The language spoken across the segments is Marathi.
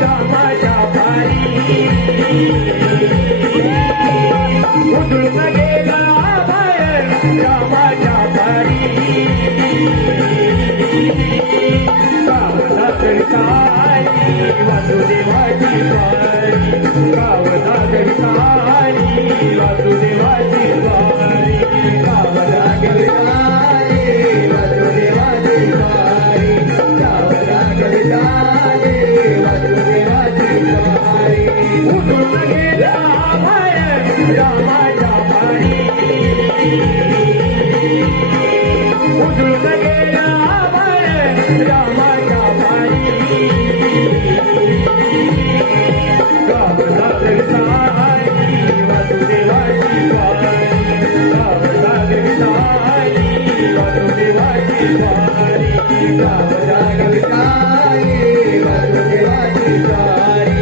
रामाच्या पारी उधळून गेला बाहेर रामाच्या पारी गावनागरी काळी वासुदेवाची वारी गावनागरी काळी वासुदेवाची वारी गावनागरी काळी वासुदेवाची वारी गावनागरी काळी वासुदेवाची वारी उधळून गेला बाहेर रामाच्या पारी उधळून गेला बाहेर रामाच्या पारी गावनागरी काळी वासुदेवाची वारी गावनागरी काळी वासुदेवाची वारी गावनागरी काळी वासुदेवाची वारी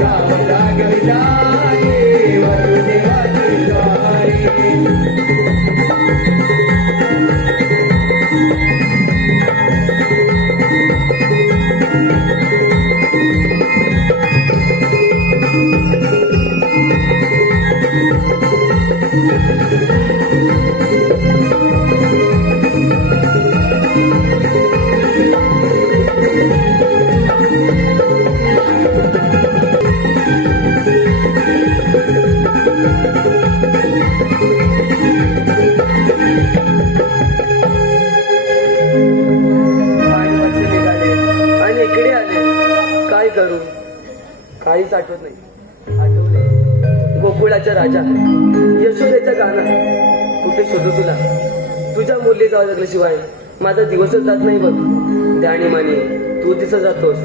गावनागरी काळी वासुदेवाची वारी काहीच आठवत नाही. आठवले गोकुळाचा राजा यशोदेचं गाणं. कुठे शोधू तुला? तुझ्या मुली जावं लागल्याशिवाय माझा दिवसच जात नाही बघ. ध्यानी माने तू दिसत जातोस.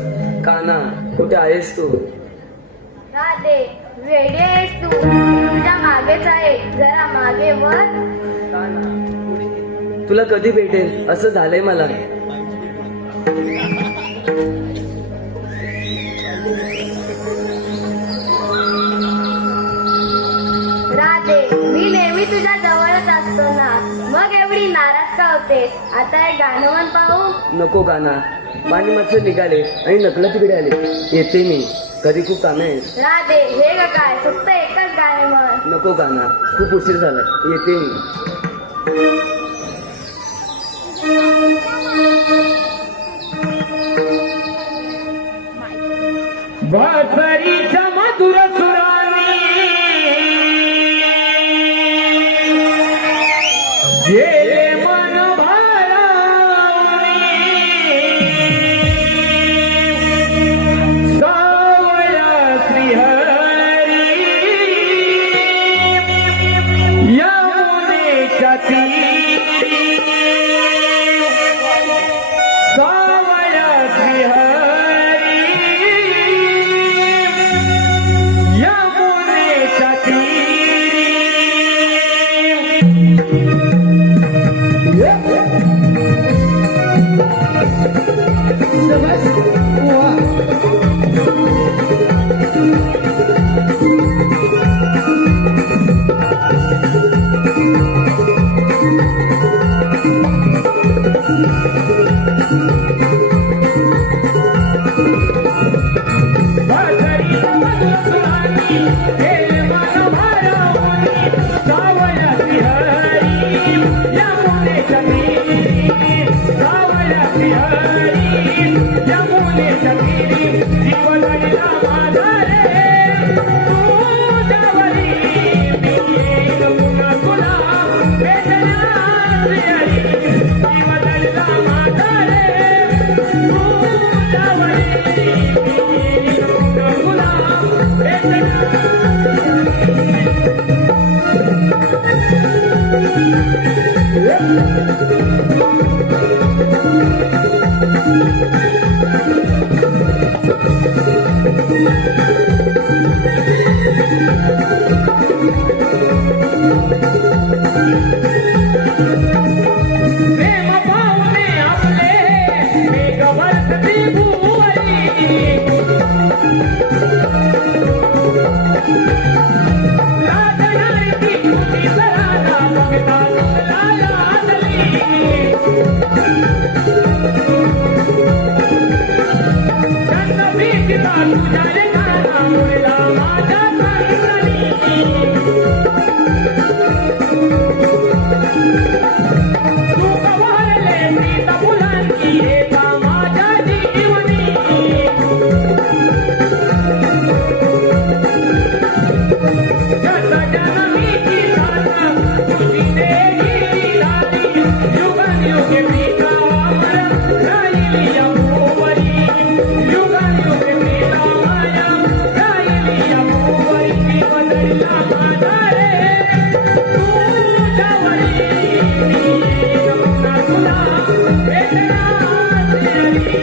काना कुठे आहेस तू? राधे वेडी आहेस तू. तुझ्या मागेच आहे. जरा मागे वर. काना तुला कधी भेटेल असं झालंय मला. मी नेहमी तुझ्या जवळच असतो ना. मग एवढी नाराज का होते? आता एक गाणं म्हण पाहू. नको गाना. पाणी मच्छर निघाले आणि नकलं तिकडे आले. येते मी. कधी खूप कामे आहेत. राधे हे ग काय फक्त एकच गाणे म्हण. नको गाना. खूप उशीर झाला. येते मी. बासरीच्या मधुर सुरानी गेले मन भारावणी सावया श्रीहरी यमुनेच्या तीरी सावया श्रीहरी यमुनेच्या तीरी Be दिसता तुझ्या रे काना मुरला माझ्या संगणी तू कवारले प्रीत फुलांची एका माझ्या जीवनी जस जनमीची साथ तुझी देही झाली युगानुयुगे प्रीता वामर राहिली या मोहवरी युगानुयुगे प्रीता माया राहिली या मोहवरी मी बदलला माझा रे तुझ्यावरी मी गमना तुला भेटणार श्रीहरी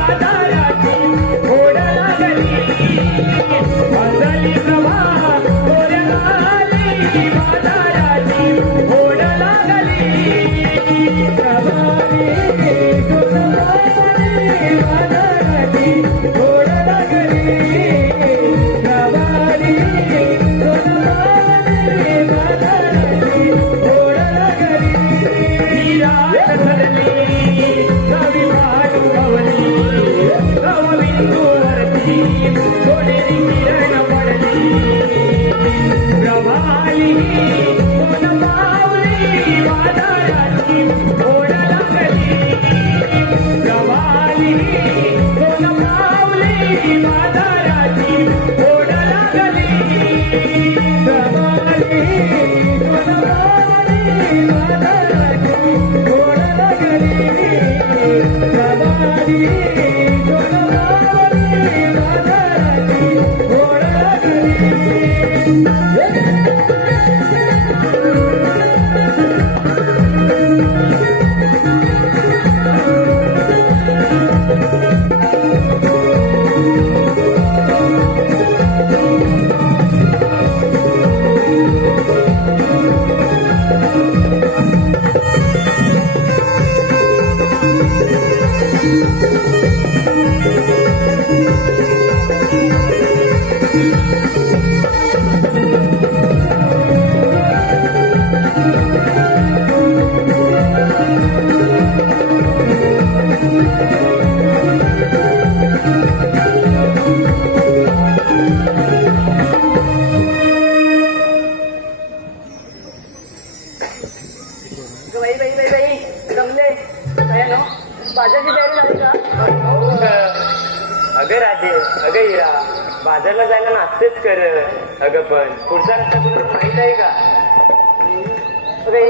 बाजाराची ओढ लागली वाजली प्रभा ओढाली बाजाराची ओढ लागली प्रभावी सोनबाई बाजाराची ओढ लागली प्रभावी सोनबाई बाजाराची ओढ लागली हीरा ठरली कवी भाटू गवली गवबिंदूवरती सोनेरी किरण पडली प्रभाली कोण पावली बाजाराची ओढ लागली प्रभाली कोण पावली बाजाराची ओढ लागली प्रभाली कोण पावली बाजाराची ओढ लागली प्रभाली कोण पावली बाजाराची ओढ लागली बाई बाई बाई बाई जमले काय ना बाजारची तयारी झाली का अगं राधे अगं हिरा बाजारला जायला नाचतेच कर अगं पण पुढचा रस्ता तुला माहित आहे का अगे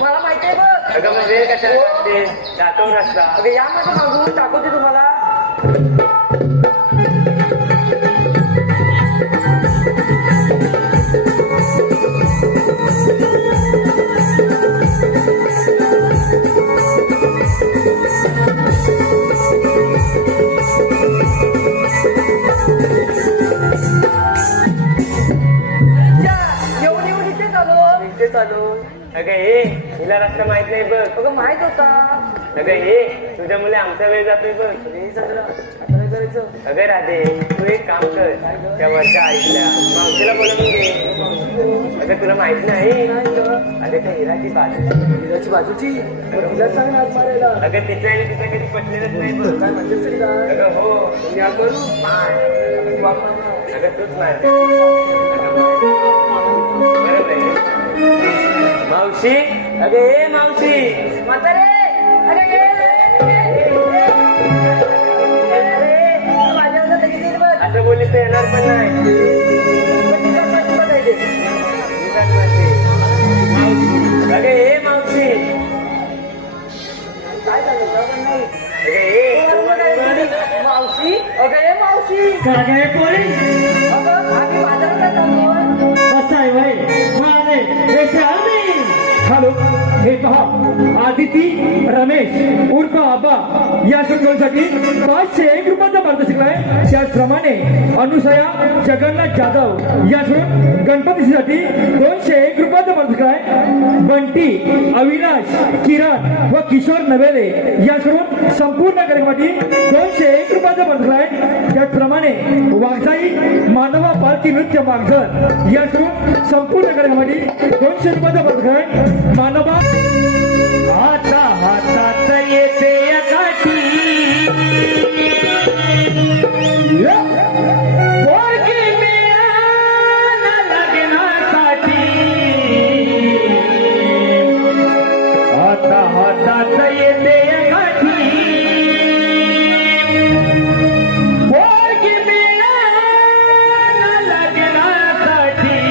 मला माहिती आहे बघ अगं मग वेळ कशाला लागते दाखव रस्ता अगे या माझ्या मागून दाखवते तुम्हाला येऊन येऊन इथे चालू अगं हे हिला रस्ता माहित नाही बघ अगं माहित होता अगं हे तुझ्या मुले आमचा वेळ जातोय बघ हे सगळं आता काय करायचं अगं राधे तू एक काम कर त्या वरच्या आईला मावशीला बोलवून घे अगं तुला माहित नाही नाही गं. अगं त्या हिराची बाजू हिराची बाजूची तिला सांग ना आज मारायला अगं तिचं आणि तिचं कधी पटलेलंच नाही बघ काय म्हणतेस तरी का अगं हो मी या करू अगं तूच मार बरोबर आहे. मावशी अगं ए मावशी म्हातारे अरे माझ्यावर लगेच येईल बघ असं बोललीस तर येणार पण नाही अगं ए मावशी काय झालं जाऊ नाही अगं ए मावशी अगं ए मावशी काय पोरी अगं आम्ही बाजारात जातो बसाय वय मारे हॅलो हे पहा आदिती रमेश उर्फ आबा या सुटवणसाठी 501 रुपयाचा पारितोषिक आहे त्याचप्रमाणे अनुसया जगन्नाथ जाधव या सोडून गणपतीसाठी 201 रुपयाचा पारितोषिक आहे बंटी अविनाश किरण व किशोर नवेले या सोडून संपूर्ण कार्यक्रमासाठी 201 रुपयाचा पारितोषिक आहे त्याचप्रमाणे वाघजाई मानवा पालखी नृत्य मागझर या सोडून संपूर्ण कार्यक्रमासाठी 200 रुपयाचा पारितोषिक आहे मानवा आता हातात येते काठी पोरगी मिळाला लग्नासाठी आता हातात येते काठी पोरगी मिळाला लग्नासाठी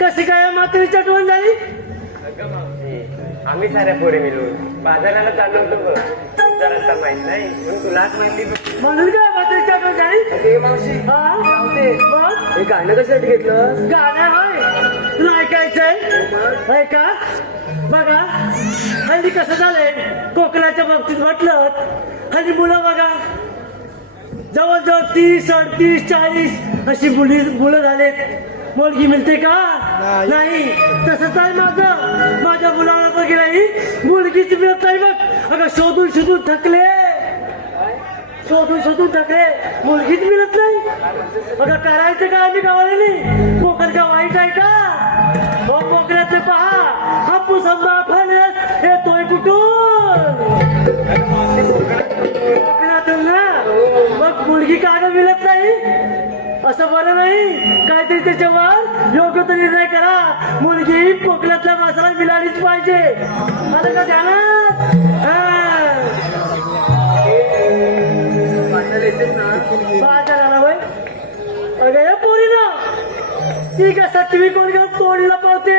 कशी काय म्हातारीची आठवण झाली? आम्ही साऱ्या पोरी मिळून बाजाराला चाललो होतो ग. तुमचा रस्ता माहित नाही म्हणून तुलाच माहिती. म्हणून काय म्हातारीची आठवण झाली? अरे मावशी हा? राहते. मग? हे गाणं कशासाठी घेतलं? गाणं होय तुला ऐकायचंय? ऐका बघा हल्ली कसं झालंय कोकणाच्या बाबतीत म्हटलं हल्ली मुलं बघा जवळजवळ 30, 38, 40 अशी मुलं झालेत. मुलगी मिळते का? नाही. तसंच आहे माझ्या मुलाला बघ नाही मुलगीच मिळत नाही बघ. अगं शोधून शोधून थकले मुलगीच मिळत नाही. अगं करायचं का आम्ही गावाला नाही? कोकण का वाईट आहे का? हो कोकणाचे पहा हापूस आंबा फणस येतोय कुठून? कोकणातून ना. मग मुलगी का गं मिळत नाही? असं बरं नाही. काहीतरी त्याच्यावर योग्य तो निर्णय करा. मुलगी कोकणातल्या माणसाला मिळालीच पाहिजे. आलं का ध्यानात? बाजाराला होय अगं या पोरी ना ती का 7वी कोणी तोडला पावते.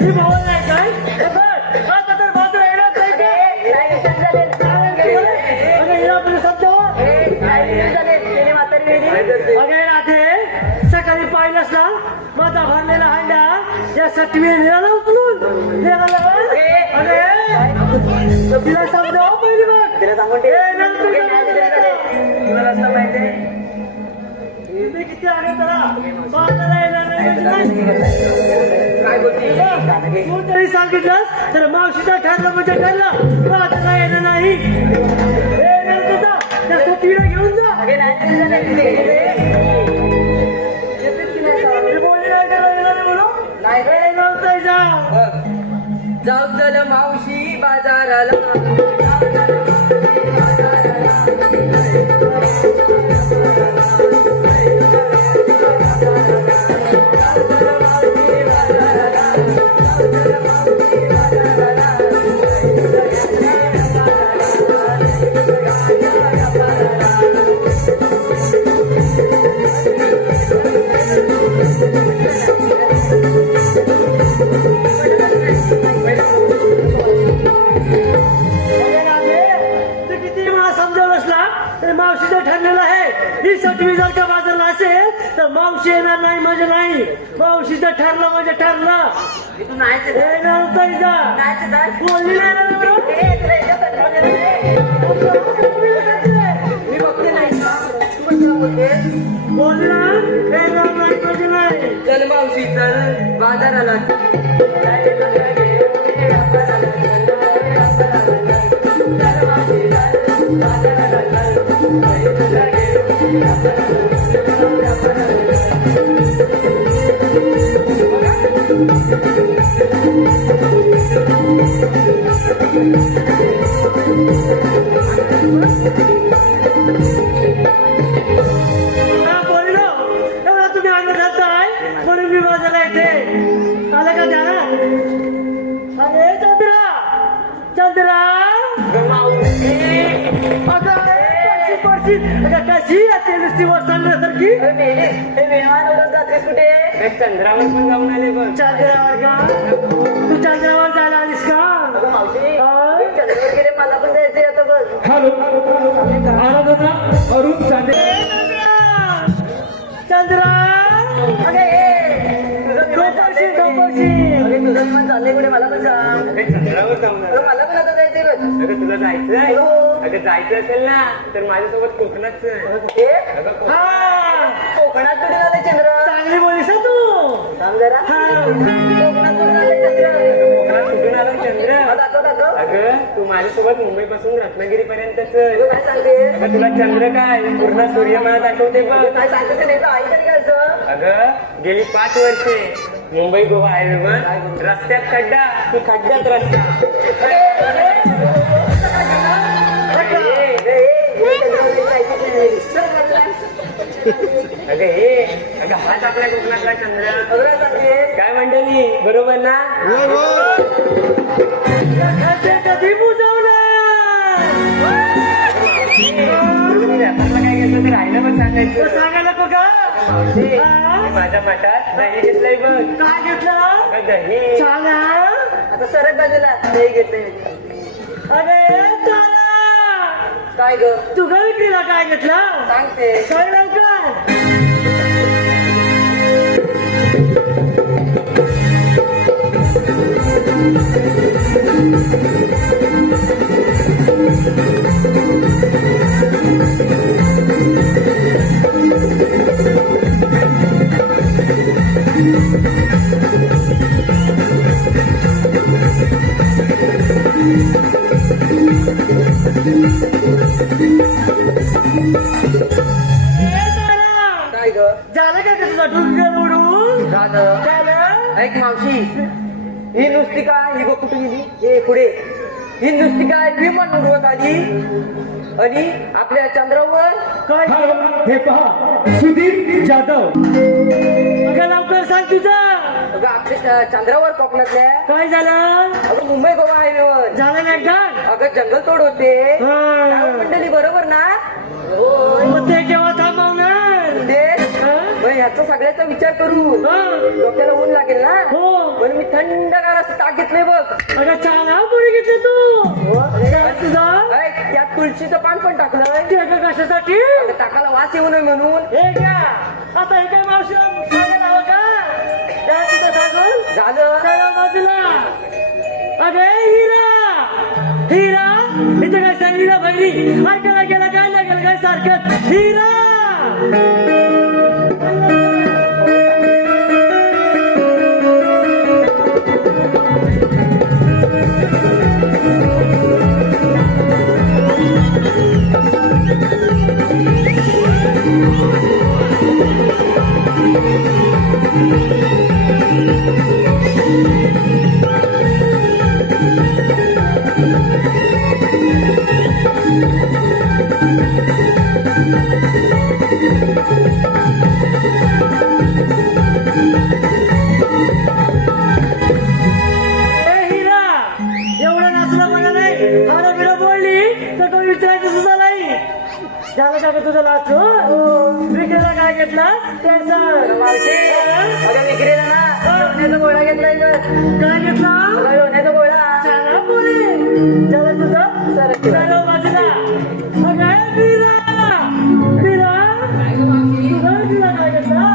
ही भाऊ नाही काय आता तर बाजू येणार नाही अगे राधे सकाळी पाहिलंस ना माझा भरलेला हांडा या 7वी निघाला उचलून तिला समजावं पहिली बघ. तिला सांगून तुला रस्ता माहिती मी किती आहे त्याला बाजाराला येणार नाही काय बोलते? तू तरी सांगितलंस तर मावशीचा ठरलं म्हणजे ठरलं. बाजाराला येणार नाही. तुझा त्या 7वीला घेऊन जा. जाऊ चल मावशी बाजाराला. मावशी येणार नाही म्हणजे नाही. मावशीचं ठरलं म्हणजे ठरलं. तू नाहीच येत. ए नव्हतं जा नाहीच येत आहे. बोलली नाही ना तू? मी बघते नाही तू कशाला बोलते. बोलली ना ए नाही म्हणजे नाही. चल मावशी चल बाजाराला हा, बोललो एवढा तुम्ही अंग घालताय म्हणून मी बाजारला येते. आलं का ध्यानात? अरे चंद्रा चंद्रा अगं पडशी अगं कशी येते नुसती वसांसारखी. कुठे चंद्रावर पण जाऊन आले बघ. चंद्रावर का तू चंद्रावर जायला आलीस का? मावशी हा? चंद्रावर गेले मला पण जायचंय आता बघ. हॅलो आराधना अरुण चांदे. चंद्रा अगे तुझं मन चाललंय कुठे मला पण सांग. अगं चंद्रावर जाऊन आले. अगं, मला पण आता जायचंय बघ. अगं तुला जायचंय. हो. अगं जायचं असेल ना तर माझ्यासोबत कोकणात चल. कुठे अगं हा कोकणात कुठे आले चंद्र. चांगली बोलीस हं तू. सांग जरा हा. कोकणात कुठे आले चंद्र. कोकणात कुठून आलो चंद्र. दाखव दाखव. अगं तू माझ्यासोबत मुंबई पासून रत्नागिरी पर्यंत चल. तू काय सांगते. अगं तुला चंद्र काय पूर्ण सूर्यमाळा दाखवते बघ. काय सांगते ते नाही तर आई तरी घ्यायचं. अगं गेली 5 वर्षे मुंबई गोवा हायवेवर रस्त्यात खड्डा तू खड्ड्यात रस्ता. अगं हे अगं हाच आपल्या कोकणातला चंद्र. काय मंडळी बरोबर ना. खड्डे कधी बुजवणार? व्यापारला काय घेतलं तर राहिलं पण सांगायचं. सांगायला नको का? मावशी मी माझ्या पाठात दही घेतलंय बघ. काय घेतलं? अगं दही. सांगा. आता सरक बाजूला नाही घेतलंय. अरे चला. काय ग तू का विक्रीला काय घेतलं? सांगते. काय लवकर. काय ग झालं का तुझा डुंगर उडून? झालं. झालं? ऐक मावशी ही नुसती काय ही बघ कुठे गेली. हे पुढे ही नुसती काय विमान उडवत आली आणि आपल्या चंद्रावर काय? हॅलो हे पहा सुधीर जाधव. अगं लवकर सांग तुझं. अगं आपल्या चंद्रावर कोकणातल्या काय झालं? अगं मुंबई गोवा हायवेवर झालं नाही का? अगं जंगल तोड होते. काय हा. मंडळी बरोबर ना. मग ते केव्हा थांबवणार? ते हा? मग ह्याचा सगळ्याचा विचार करू. हा. डोक्याला ऊन लागेल ना. हो. पण मी थंडगार असं ताक घेतलंय बघ. अगं चहा पुढे घेतलं तू. काय तुझं? ऐक, त्यात तुळशीचं पान पण टाकलंय. ते का कशासाठी? अगं, टाकाला वास येऊ नये म्हणून. हे घ्या. आता हे काय मावशी सांगायला हवं का? काय तुझं सांगून? झालं. चला बाजूला. अगे हिरा हिरा इथं काय सांग हिरा बहिणी ऐकायला गेला काय लागेल काय सारखं हिरा. ए हिरा एवढं नाचलं मला नाही. हारा बिरा बोलली तर कोणी विचारायचं सुद्धा नाही. झालं का गं तुझं नाचून? विक्रीला काय घेतला ते सांग. मावशी अगं विक्रीला ना लोण्याचा गोळा घेतलाय ग. काय घेतला? अगं लोण्याचा गोळा. चला पुढे. झालं तुझं? चला बाजूला. अगं बिरा बिरा तुझं तिला काय घेतला?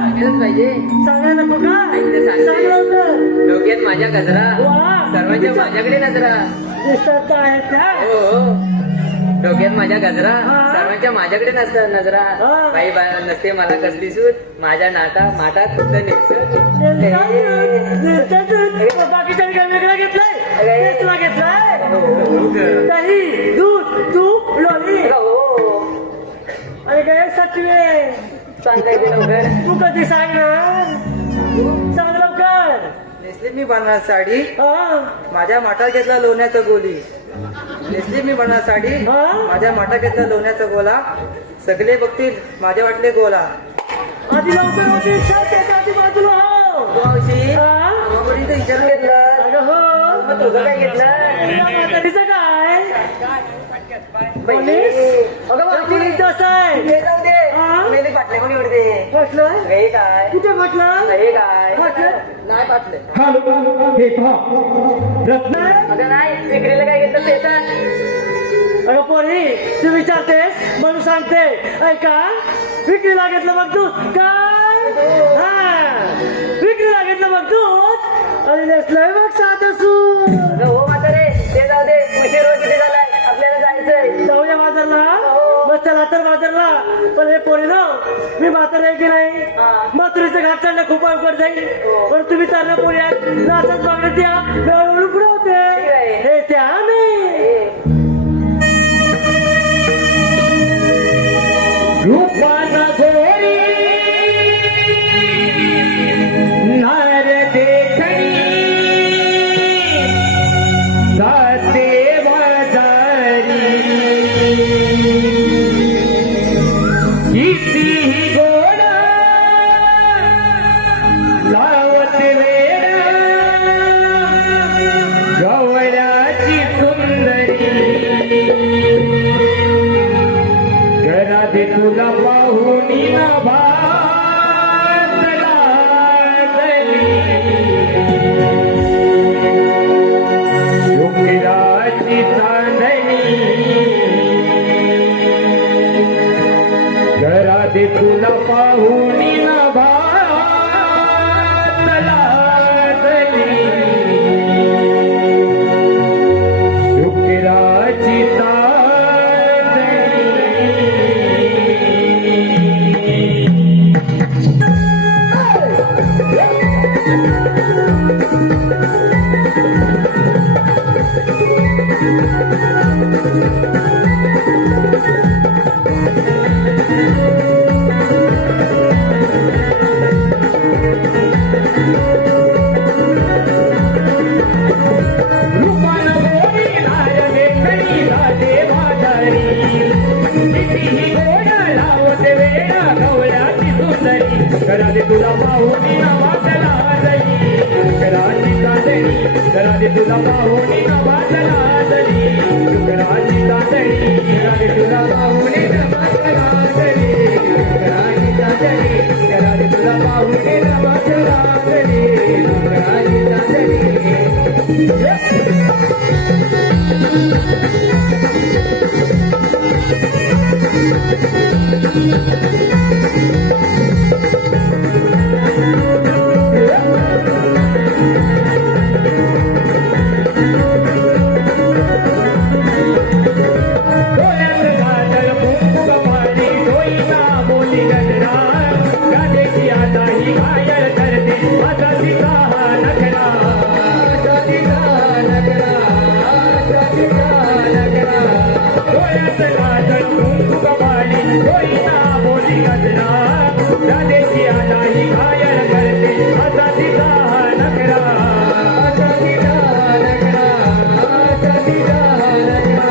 माझ्या गजरा वा. सर्वांच्या माझ्याकडे नजरा दिसतात आहेत का हो हो. डोक्यात माझ्या गजरा हा. सर्वांच्या माझ्याकडे नसतात नजरा हा. बाई बाया नसते मला कसली सूट माझ्या माठात फक्त निघत बाकीच्या काय वेगळं घेतलंय तेचला घेतलाय दही दूध तूप लोणी अरे काय सचिवे सांगायचे लवकर तू कधी सांगणार सांग लवकर नेसली मी बनणार साडी हा माझ्या माठात घेतला लोण्याचा गोली नेसली मी बनणार साडी हा? माझ्या माठात घेतला लोण्याचा गोला सगळे बघतील माझ्या वाटले गोला आधी लवकर होती त्याच्या आधी बाजूला हो मावशी हा? मामावडीचं विचार घेतला अगं हो मग तुझं काय घेतलं तुझ्या म्हातारीचं काय बहिणी. अगं मावशी. पोलीस कसं आहे हे जाऊ दे हा? मेली पाटले कोणी उडते म्हटलं हे काय कुठे म्हटलं हे काय म्हटलं नाही पाटले हॅलो हे पहा रत्न अगं नाही विक्रीला काय घेतलं ते सांग अगं पोरी तू विचारतेस म्हणून सांगते ऐका विक्रीला घेतलं मग दूध काय हा विक्रीला घेतलं मग दूध आणि नेसलंय मग साधं सूट अगं हो म्हातारे ते जाऊ दे उशीर किती झालाय आपल्याला जायचंय जाऊया बाजारला मग चला तर बाजारला पण हे पोरी ना मी म्हातारा आहे की नाही माथुरीचं घाट चढणं खूप अवघड जाईल पण तुम्ही तर पोरी आहेत नाचत मागण्यात या वेळोवेळी पुढे होते हे त्या आम्ही रूपान गोरी नार देखणी जाते बाजारी किती गोड लावत वेळा गवळ्याची सुंदरी घरात तुला पाहून ना भात लागली शुक्राची चांदणी घरात तुला पाहून ना भात लागली शुक्राची रूपान गोरी नार वेखणी राजे बाजारी कितीही गोड लावत वेळा गवळ्याची सुंदरी घरात तुला पाहून नवाजला आजली शुक्राची चांदणी घरात तुला पाहून नवाजला आजली शुक्राची चांदणी घरात तुला पाहून नवाजला आजली शुक्राची चांदणी घरात तुला पाहून नवाजला आजली शुक्राची चांदणी डोळ्यात गाजर कुंकू पाणी डोईना बोली गजरा गादेची आता ही घायल करते माझा तिचा हा नखरा माझा तिचा हा नखरा माझा तिचा हा नखरा डोळ्यात गाजर कुंकू पाणी डोईना बोली गजरा गादेची आता ही घायल करते माझा तिचा हा नखरा माझा तिचा हा नखरा माझा तिचा हा नखरा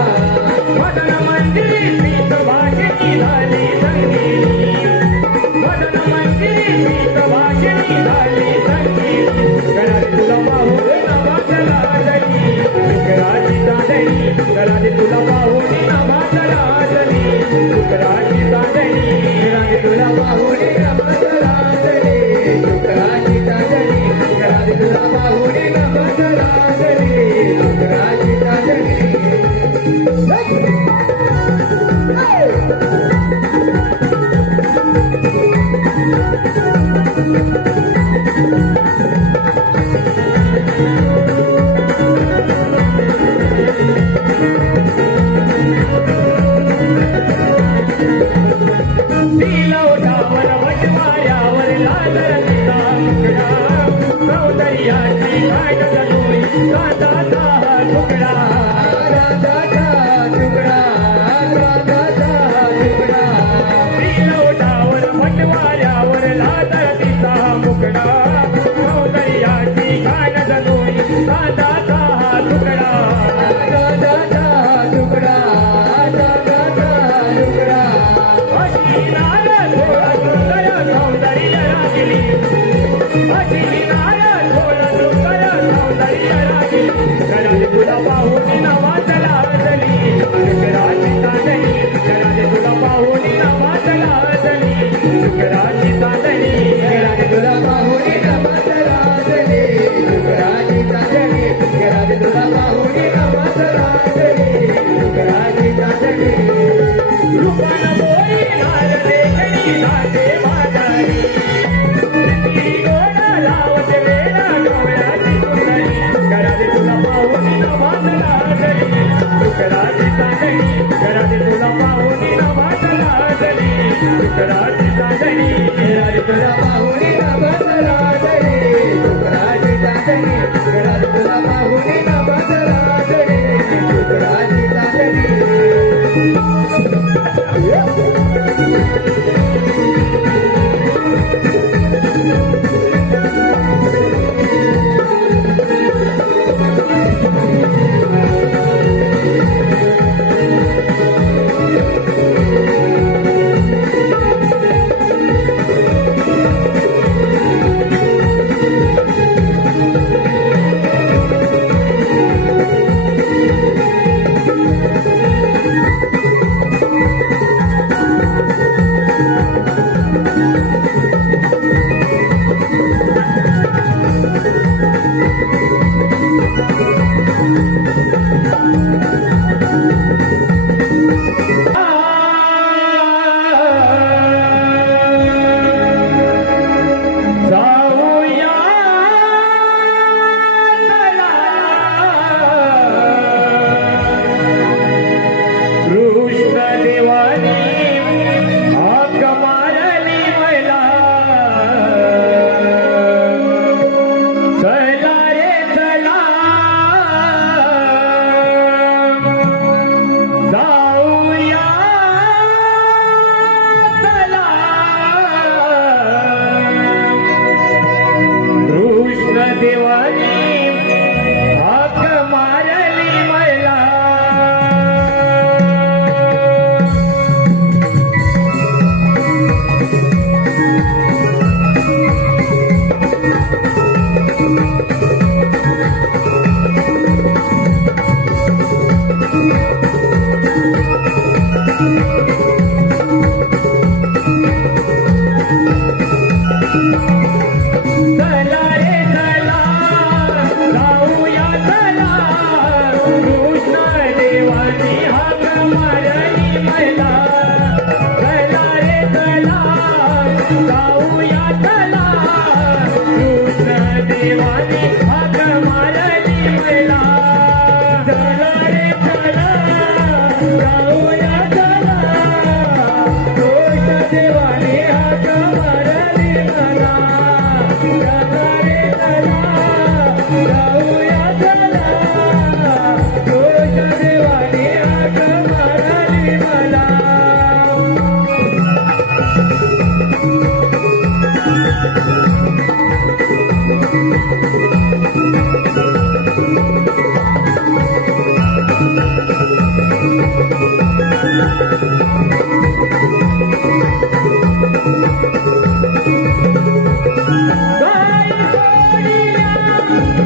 मदन मंदिरी पीत भाषणी झाली संगीती मदन मंदिरी पीत भाषणी झाली संगीती घरात तुला पाहून नवाजला आजली शुक्राची चांदणी घरात तुला पाहून नवाजला आजली शुक्राची चांदणी घरात तुला पाहून नवाजला आजली शुक्राची चांदणी घरात तुला पाहून नवाजला आजली शुक्राची चांदणी Hey!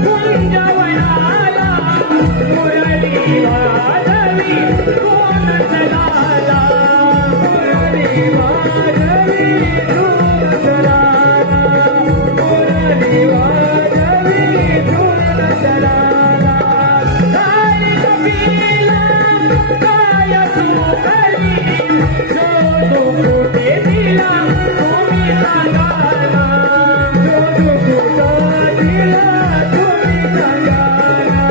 कुंजवनाला मुरली वाजवी कोण चलाला मुरली वाजवी कोण चलाला मुरली वाजवी कोण चलाला काय कपिला काय सुखली जो तू कुठे दिला तुम्ही सांगाला जो तू कुठं दिला तुम्ही सांगाला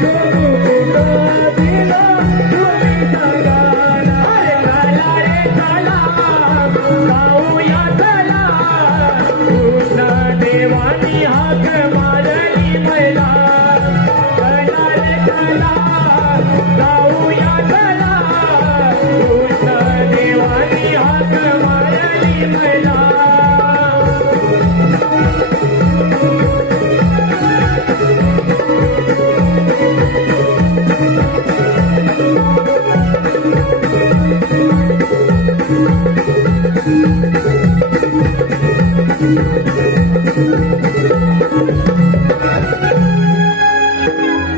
जो तू कुठं दिला तुम्ही सांगाला अरे चला जाऊया चला कृष्ण देवानी हाक मारली मला चला रे चला जाऊया चला कृष्ण देवानी हाक मारली मला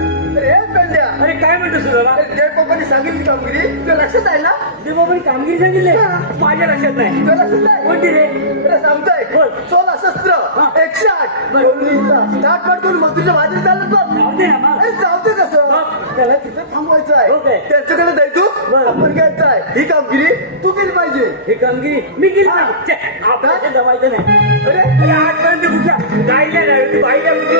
अरे काय म्हणतोस तुला पप्पानी सांगितली कामगिरी तुला लक्षात आहे ना ते बाबा कामगिरी सांगितले माझ्या लक्षात नाही तुला लक्षात आहे कोणती रे तुला सांगतोय बोल. 16 शस्त्र 108 स्टार्ट पडून मजूरच्या बाजूला चालत बघ जाऊ दे ना बा. अरे जाऊ दे कसं त्याला तिथं थांबवायचं आहे ओके. त्यांच्याकडे जायचो बरं. आपण घ्यायचं आहे ही कामगिरी तू केली पाहिजे ही कामगिरी मी केली पाहिजे. छे, आपल्याला ते जमायचं नाही अरे अरे आजपर्यंत कुठल्या गायल्या नाही तू गायल्या कुठे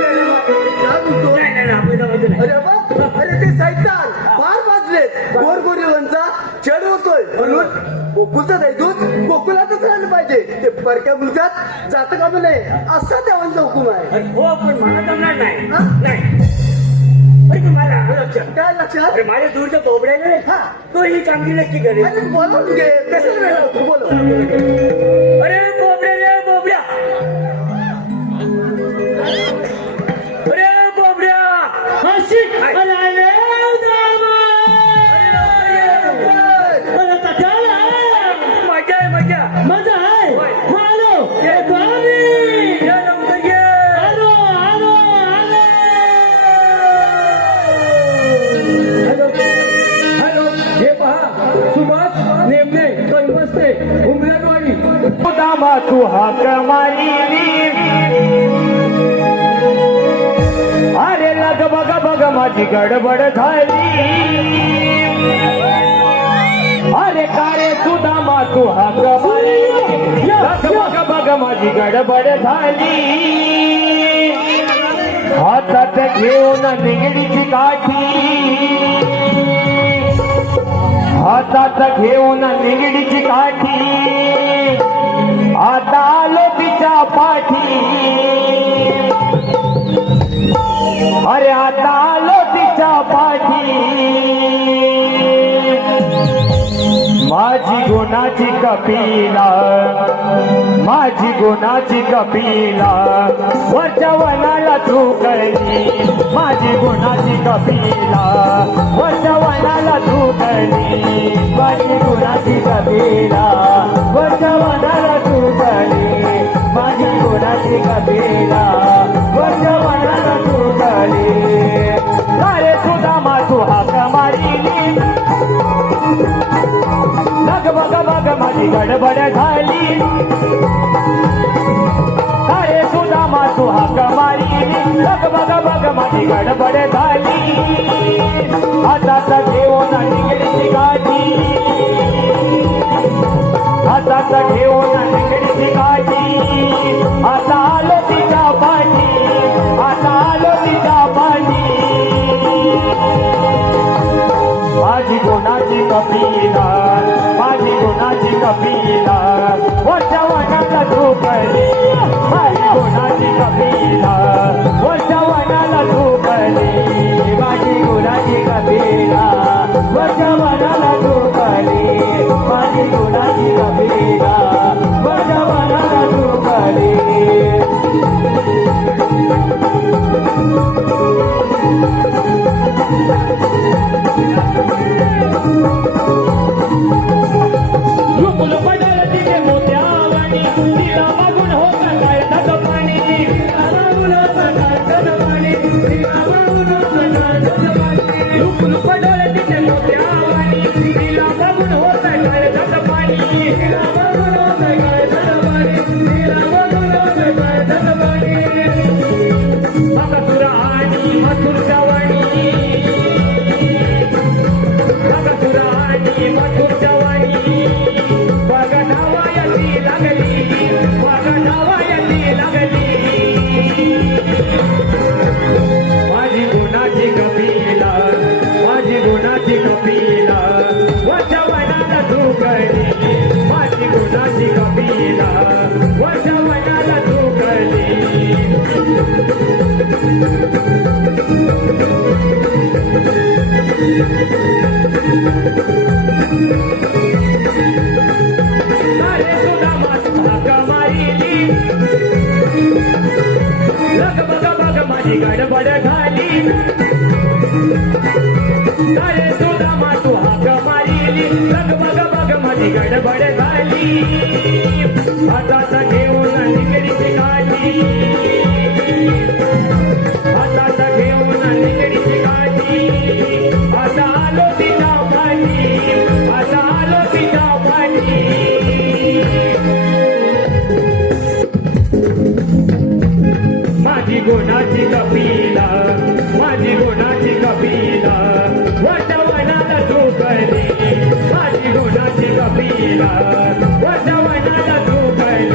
काय बोलतो नाही नाही आपलं जमायचं नाही अरे बा अरे ते सैतान फार वाजलेत गोरगोरीवंचा चढ होतोय म्हणून गोकुलचं दैदूत गोकुलातच राहिलं पाहिजे ते परक्या मुलकात जातं कामा नये असा देवांचा हुकूम आहे अरे हो पण मला जमणार नाही हा? नाही अरे पण मला आलं लक्षात काय लक्षात अरे माझ्या दूरच्या बोबड्याने हा. तो ही कामगिरी नक्की करेल अरे बोलवून घे कसं वेळ तू बोलव अरे बोबड्या रे बोबड्या अरे बोबड्या अशी अरे मजा आहे मजा मजा आहे होय. आलो येतो आम्ही या लवकर ये. आलो आलो आलो हॅलो हॅलो हे पहा सुभाष नेमणे कलमस्ते उमराटवाडी दामा तू हाक मारी अरे लग बघ बघ माझी गडबड झाली अरे कारे सुदामा तू हाक मारी लग बघ बघ माझी गडबड झाली हातात घेऊन निगडीची काठी हातात घेऊन निगडीची काठी आता आलो तिच्या पाठी अरे आता आलो तिच्या पाठी माझी गुणाची कपिला माझी गुणाची कपिला वरच्या वनाला झुकली माझी गुणाची कपिला वरच्या वनाला झुकली माझी गुणाची कपिला वरच्या वनाला झुकली माझी गुणाची कपिला वरच्या वनाला झुकली अरे सुदामा तू हाक मारिली लग बघ बघ माझी गडबड झाली अरे सुदामा तू हाक मारिली लग बघ बघ माझी गडबड झाली हातात घेऊन निगडीची काठी हातात घेऊन निगडीची काठी आता आलो तिच्या पाठी आता आलो तिच्या पाठी माझी गुणाची कपिला माझी गुणाची कपिला वरच्या वनाला झोपली माझी गुणाची कपिला वरच्या वनाला झोपली माझी गुणाची कपिला वरच्या वनाला झोपली माझी गुणाची कपिला वरच्या वनाला झोपली रुकुल पडल तिथे मोत्यावाणी तिला मागून होता काय पाणी मागून होता काय पाणी माझी गडबड झाली अरे सुदामा तू हाक मारिली बघ बघ बघ माझी गडबड झाली हातात घेऊन निकडीची काठी हातात घेऊन निकडीची काठी आता आलो तिच्या पाठी आता आलो तिच्या पाठी माझी गोडाची कपिला माझी गोडाची कपिला वटवनाला झोकली माझी गोडाची कपिला वटवनाला झोकली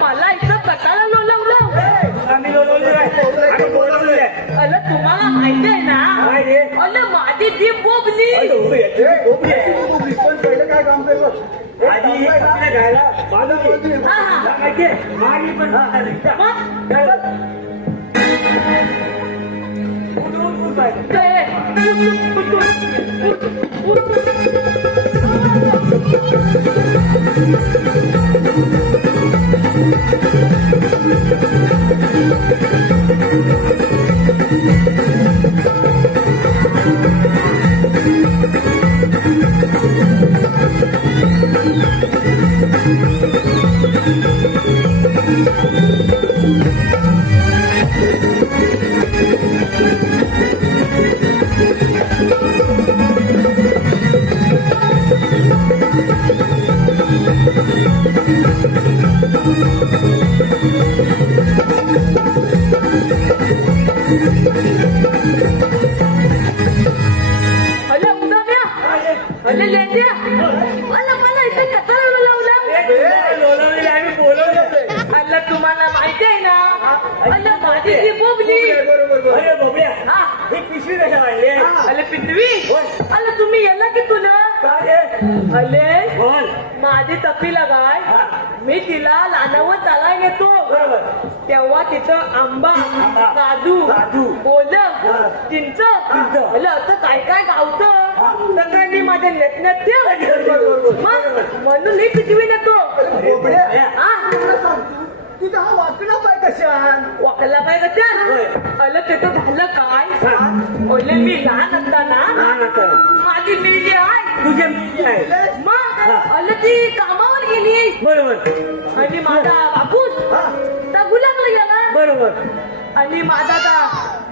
मला इथं कशाला लोलवलं आम्ही बोलवलोय तुम्हाला माहिती आहे ना अरे माझी ती बोबली काय काम करतो आधी घ्यायला माहितीये मागी पण तुम्हाला माहिती आहे ना माझी ती बोबली अरे बाबड्या ही पिशवी कशा वाढली अरे पितवी अरे तुम्ही याला की तुला काय अले बोल माझी तपी लगाय मी तिला लानावर चालाय नेतो बरोबर तेव्हा तिथं आंबा काजू बोल चिंच अलं असं काय काय गावतं सगळ्यांनी माझ्या नेतनेत्य म्हणून मी पिशवी नेतो तुझा हा वाकडा पाय कशा वाकला पाहिजे कशा अलं तिथं झालं काय ओले मी लहान असताना माझी मिळली आहे तुझे मुलगी आहे मग अलं ती कामावर गेली बरोबर आणि माझा बापूस तर गुलागला गेला बरोबर आणि माझा आता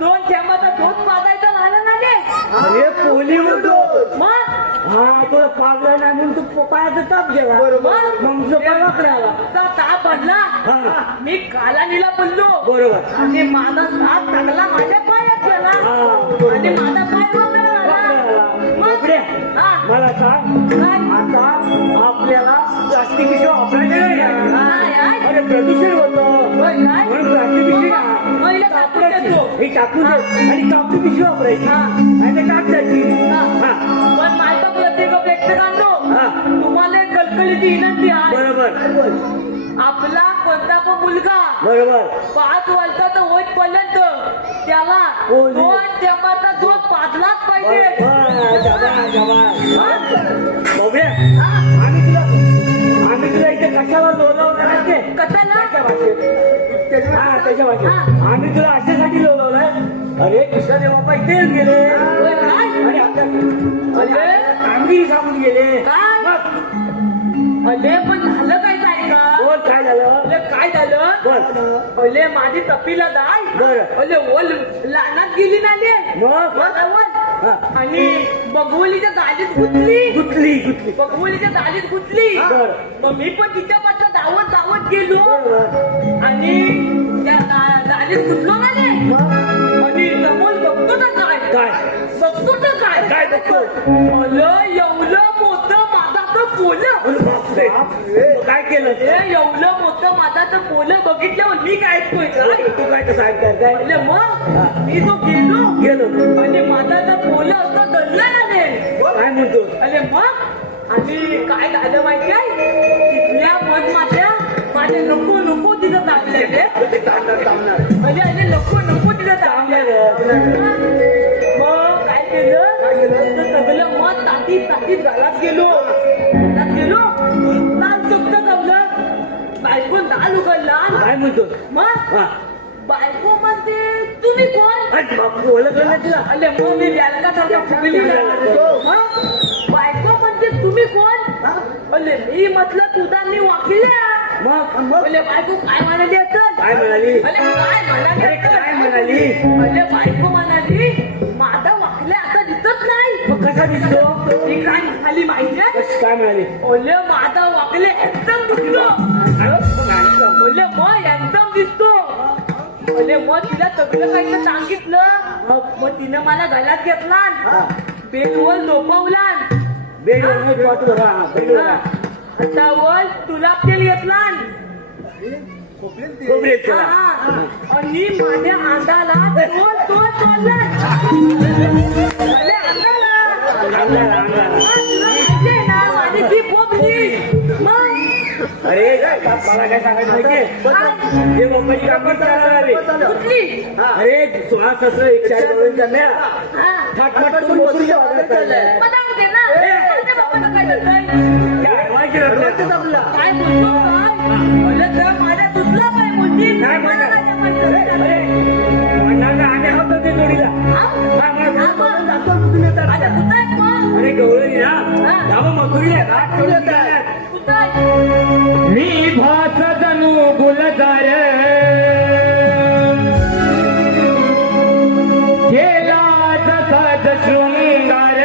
2 थेंबाचा दूध पाजायचा झाला ना रे अरे पोली म्हणतो मग हा तुला पागला नाही म्हणून तू पायाचा ताप गेला बरोबर मग जो पाय वाकडाला ताप पडला मी कालानीला पडलो बरोबर आणि माझा ताप टाकला माझ्या पायात गेला आणि माझा पाय वाकडा झाला मग मला सांग आता आपल्याला प्लास्टिक पिशवी वापरायचं नाही अरे प्रदूषण होतं म्हणून प्लास्टिक पिशवी हे टाकून दे आणि कापडी पिशवी वापरायची आणि टाकायची पण माझा प्रत्येक व्यक्त काढतो तुम्हाला एक कलकलीची विनंती आहे बरोबर आपला कोणता पण मुलगा बरोबर 5 वर्षाचा होईपर्यंत त्याला 2 थेंबाचा दूध पाजलाच पाहिजे आम्ही तुला इथे कशाला लोलवणार ते कशाला त्याच्या भाषेत आम्ही तुला अशासाठी लोलवलंय अरे कृष्णा देवा पाय तेच गेले आणि आपल्या कामगिरी सांगून गेले अले पण झालं काय का बोल काय झालं काय झालं बोल अले माझी तपीला जाय बरं अले ओल लानात गेली ना ले मग आणि बघवलीच्या दालीत गुतली बघवलीच्या दालीत गुतली मग मी पण तिच्या पात्र धावत गेलो आणि त्या दालीत गुतलो ना ले आणि समोर बघतो ना काय बघतो काय बघतो अलं एवढं मोठं माझा तर पोलं काय केलं एवढं मोठं माझं पोलं बघितल्यावर मी काय ऐकतोय काय? तू काय कसं ऐकताय काय अरे मग मी तो गेलो आणि माझा तर पोलं असतं दल्ला आले काय म्हणतो अरे मग आणि काय झालं माहिती आहे तिथल्या मधमाशा माझे नको नको तिथं टाकलेले म्हणजे अरे नको नको तिथं टाकले मग काय केलं तर सगळं मध ताटीत ताटीत घालात गेलो नाल सुद्धा जमलं बायको नाल उघडला काय म्हणतो मग बायको म्हणते तुम्ही कोण बापू ओळखलं नाही तुला अरे मग मी बॅलकासारखा फुगली बायको म्हणते तुम्ही कोण अरे मी म्हटलं तुझा मी वाकिल्या मग अरे बायको काय म्हणाली असेल काय म्हणाली अरे काय म्हणाली अरे काय म्हणाली अरे बायको म्हणाली माझा वाकल्या आता दिसत नाही मग कसा दिसतो ती काय म्हणाली माहिती आहे कशी काय म्हणाली ओले माझा वाकले एकदम दिसलो ओले मग एकदम दिसतो ओले मग तिला सगळं काही तर सांगितलं मग तिनं मला घरात घेतला बेडवर झोपवला बेडवर आता वर तुला तेल घेतला खोबरेल आणि माझ्या अंगाला तो चोरला माझी ती पोपली मग अरे मला काय सांगायचं माहितीये हे मुंबईची कामं चालणार रे कुठली अरे 16 17 41 करोडच्या म्या थाटमाट तू मोठीच्या वाजत चाललाय मला होते ना माझ्या बापाला काय करताय काय माहिती आपला काय बोलतो काय म्हणलं तर माझ्या तुझला काय बोलती काय मला काय अरे म्हणणार आम्ही होतो ते जोडीला आता कुठं आहे मग अरे गवळणी ना दाबा मथुरीला घाट ठेवलं कुठं आहे मी भास जणू गुलजार केला जसा शृंगार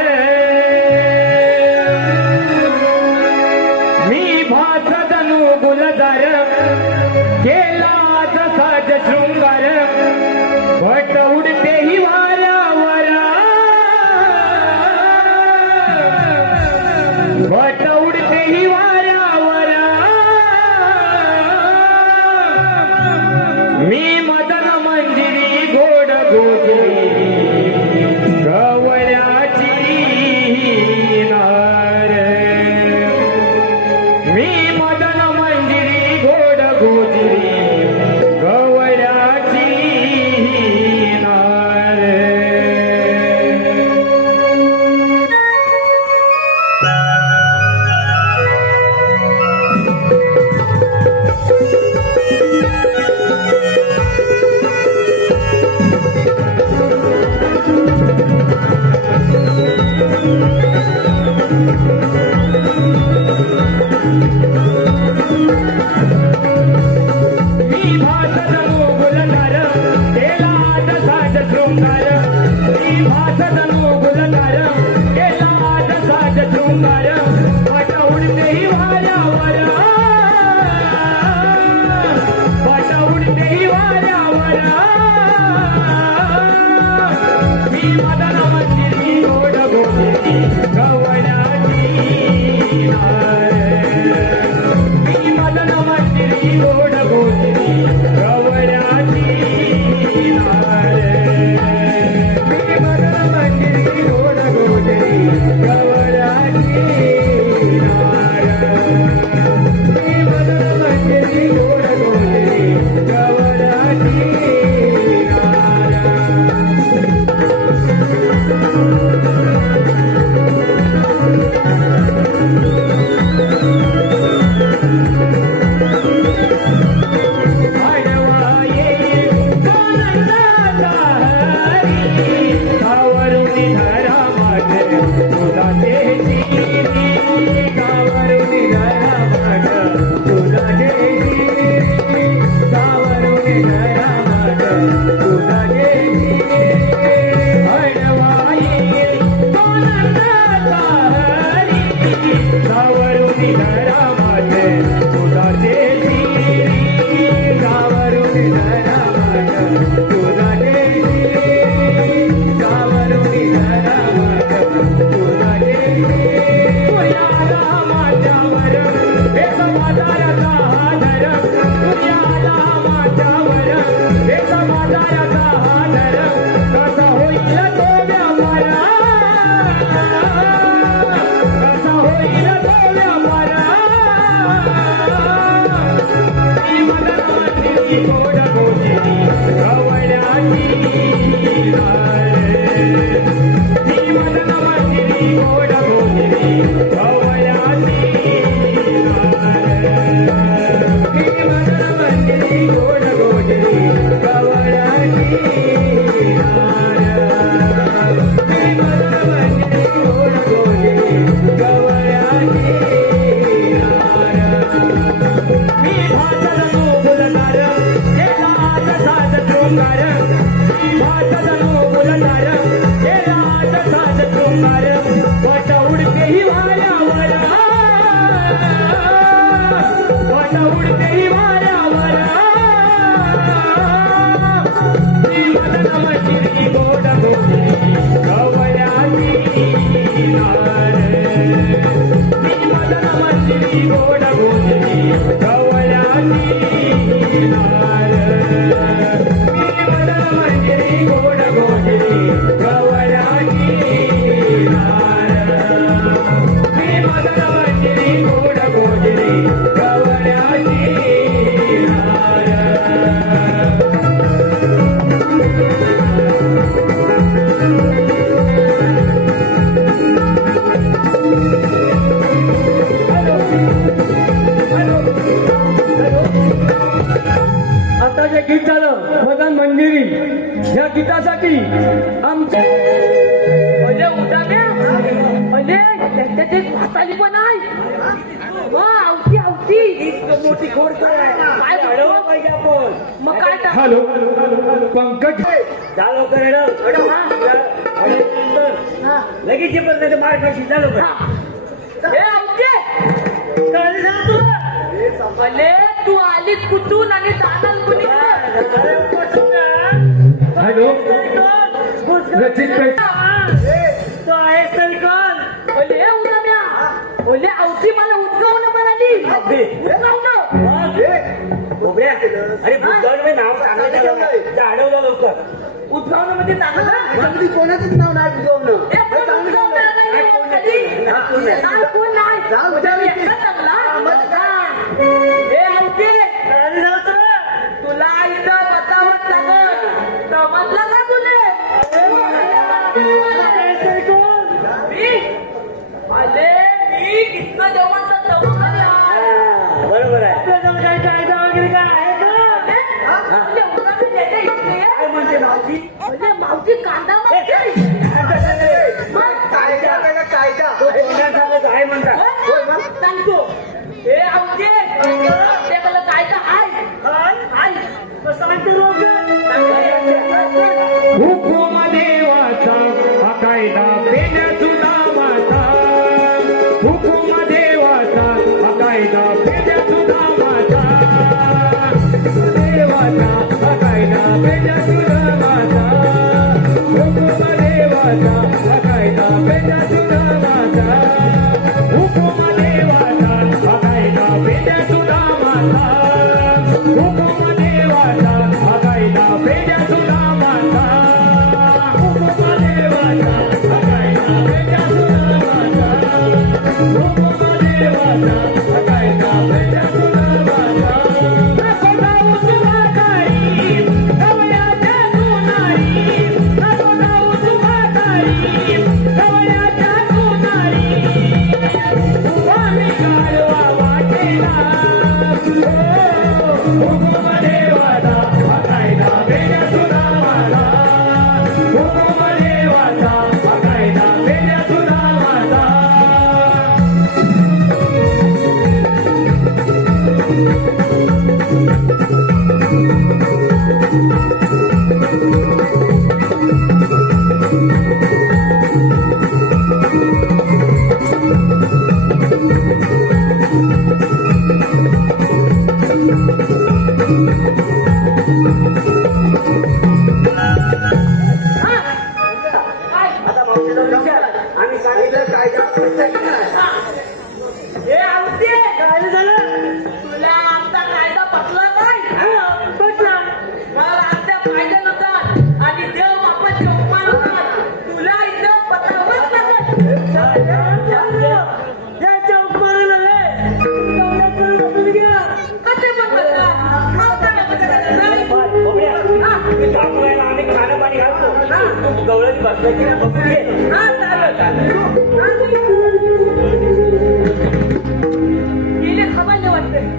मी भास जणू गुलजार केला जसा शृंगार भट उडते ही वाऱ्यावर भट उडते ही वाऱ्यावर मी मदन मंजिरी गोड गोजरी गवळ्याची नार मी मदन मंजिरी गोड गोजरी गवळ्याची नार गोड गोजिरी गवळ्याची ही मदन मंजिरी गोड गोजिरी गवळ्याची ही मदन मंजिरी गोड गोजिरी गवळ्याची ही मदन मंजिरी गोड गोजिरी गवळ्याची मी भातनो बोलणार गेला आज साज शृंगार मी भातनो बोलणार गेला आज साज शृंगार वाटा उडते ही वाऱ्यावर वाटा उडते ही वाऱ्यावर मी मदन मंजिरी गोड गोजिरी गवळ्याची मी मदन मंजिरी गोड गोजिरी गवळ्याची मी मदन मंजिरी गोड गोजिरी गवळ्याची मी मदन मंजिरी गोड गोजिरी गवळ्याची आता जे गीत झालं मदन मंजिरी या गीतासाठी आमचे म्हणजे उठावे म्हणजे त्याच्यात एक म्हातारी पण आहे आवती आवती मोठी खोड काय पाहिजे आपण मग काय टाक हॅलो पंकज झालो करायला लगेच पण नाही मार कशी झालो हे आवते काय सांग तुला भले तू आली कुठून आणि दानल कुणी हॅलो रचित पैसे तो आहेस तरी कोण भले उन्हाम्या भले आवती मला उद्गवणं म्हणाली उद्गवणं अरे बुद्धावर मी नाव सांगायचं अडवलं लवकर उद्गवणं म्हणजे चांगलं कोणाचंच नाव नाही बुजवणं तुला इथं बतावत लागत समजलं का तुले अरे मी कितनं जेवण बरोबर आहे आपल्या काही कायदा वगैरे काय आहे का म्हणते मावशी म्हणजे मावशी कांदा मावशी कायदा तो कोणाचा आहे म्हणतात सांगतो हे आमचे आपल्याकडे काय का आहे सांगते लोक हुकुम देवाचा हा कायदा पेण्या सुद्धा माझा हुकुम देवाचा हा कायदा पेण्या सुद्धा माझा देवाचा हा कायदा पेण्या सुद्धा माझा हुकुम देवाचा हा कायदा पेण्या सुद्धा माझा हुकुम देवाचा हा कायदा पेण्या सुद्धा माझा हुकुम देवाचा हा कायदा पेण्या सुद्धा माझा हुकुम देवाचा हा कायदा पेण्या सुद्धा माझा हुकुम देवाचा हा कायदा पेण्या सुद्धा माझा नको जाऊ तुला काही गवळ्याच्या सोनारी नको जाऊ तुला काही गवळ्याच्या सोनारी स्वामी गाढवा वाटेला हुकुम देवाचा हा कायदा पेण्या सुद्धा माझा हुकुम देवाचा हा कायदा पेण्या सुद्धा माझा गवळणी बसलं की नाही बघून घे. हा, चालेल. गेले खबाल वाटते.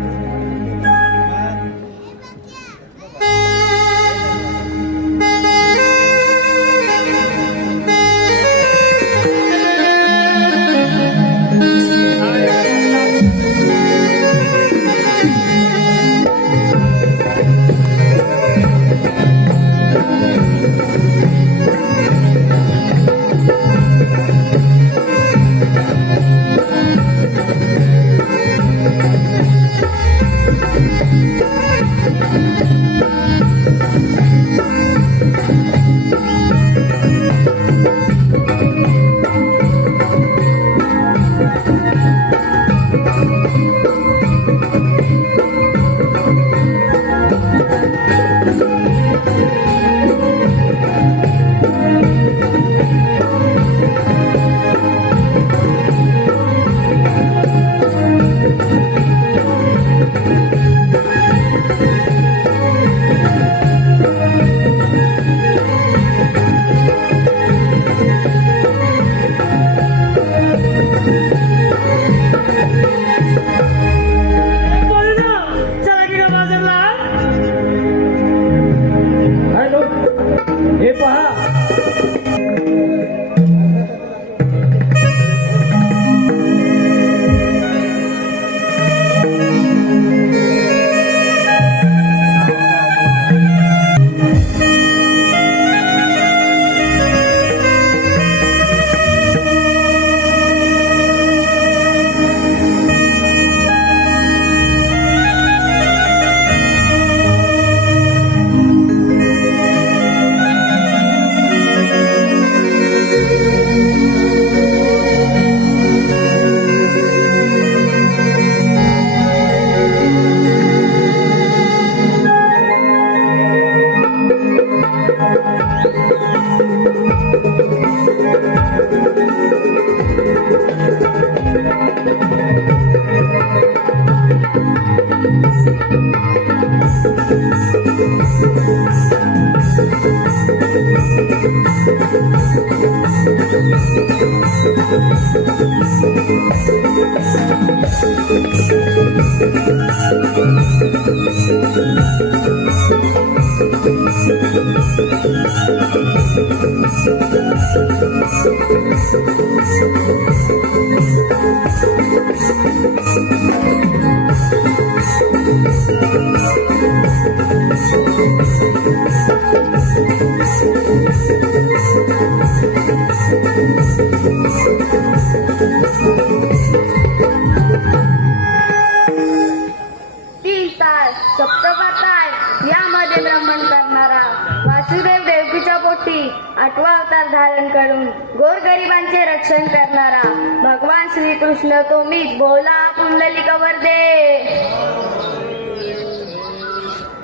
बोल ना, चला की ग बाजारला. हॅलो हे पहा तीन ताल सप्तपद आहे यामध्ये ब्राह्मण करणारा वासुदेव देवकीच्या पोटी आठवा अवतार धारण करून गोरगरिबांचे रक्षण करणारा भगवान श्रीकृष्ण तो मीच बोला पुंडलिक वरदे.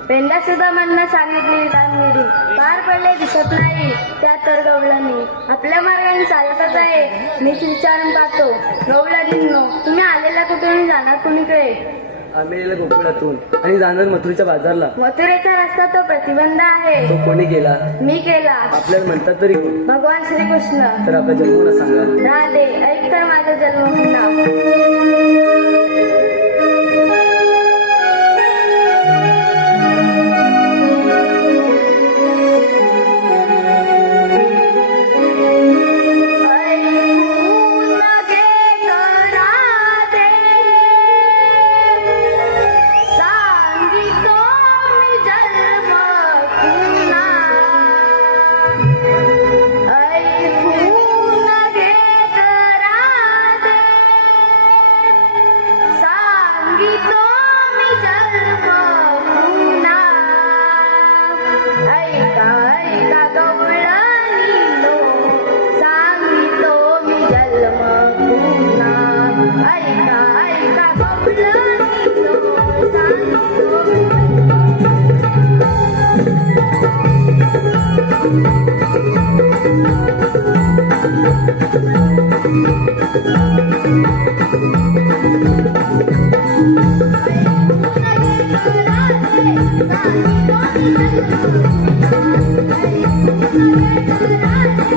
पेंडा सुद्धा म्हणणं सांगितली तानमिरी पार पडले दिसत नाही त्या तर गवळणी आपल्या मार्गाने चालतच आहे. मीच विचारून पाहतो गवळणींनो तुम्ही आलेला कुठून जाणार कुणीकडे. आम्ही गेलो गोकुळातून आणि जाणार मथुरेच्या बाजारला. मथुरेचा रस्ता तो प्रतिबंध आहे. तो कोणी गेला मी केला. आपल्याला म्हणतात तरी कोण. भगवान श्रीकृष्ण. तर आपल्या जन्मूला सांगा. राधे ऐक तर माझा जन्म पुन्हा. Thank you.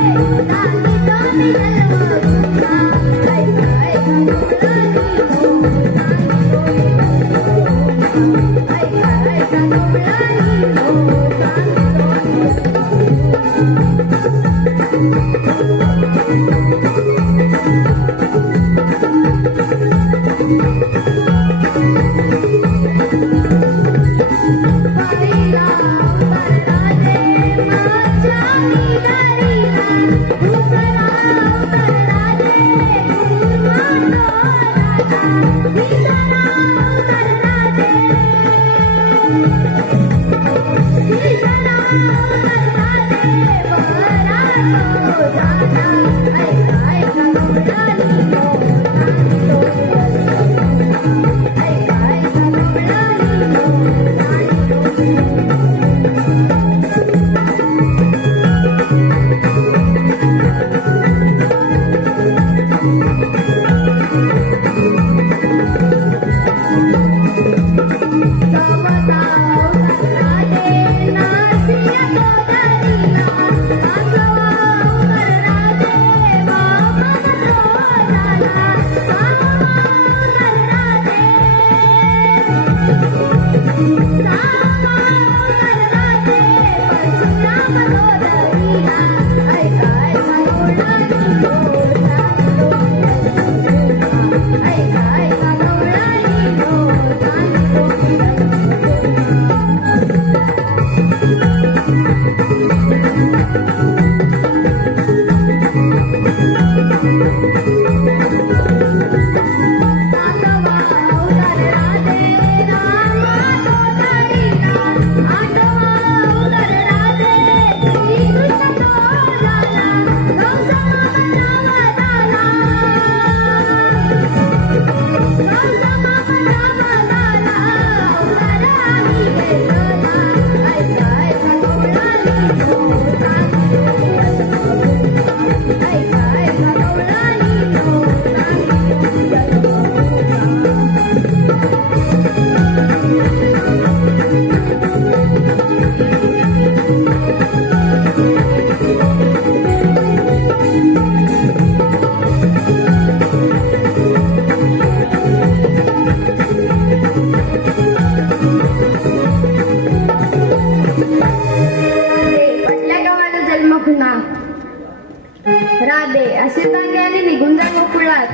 राधे असे सांगे आणि निघून जा गोकुळात.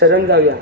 शरण जाऊया.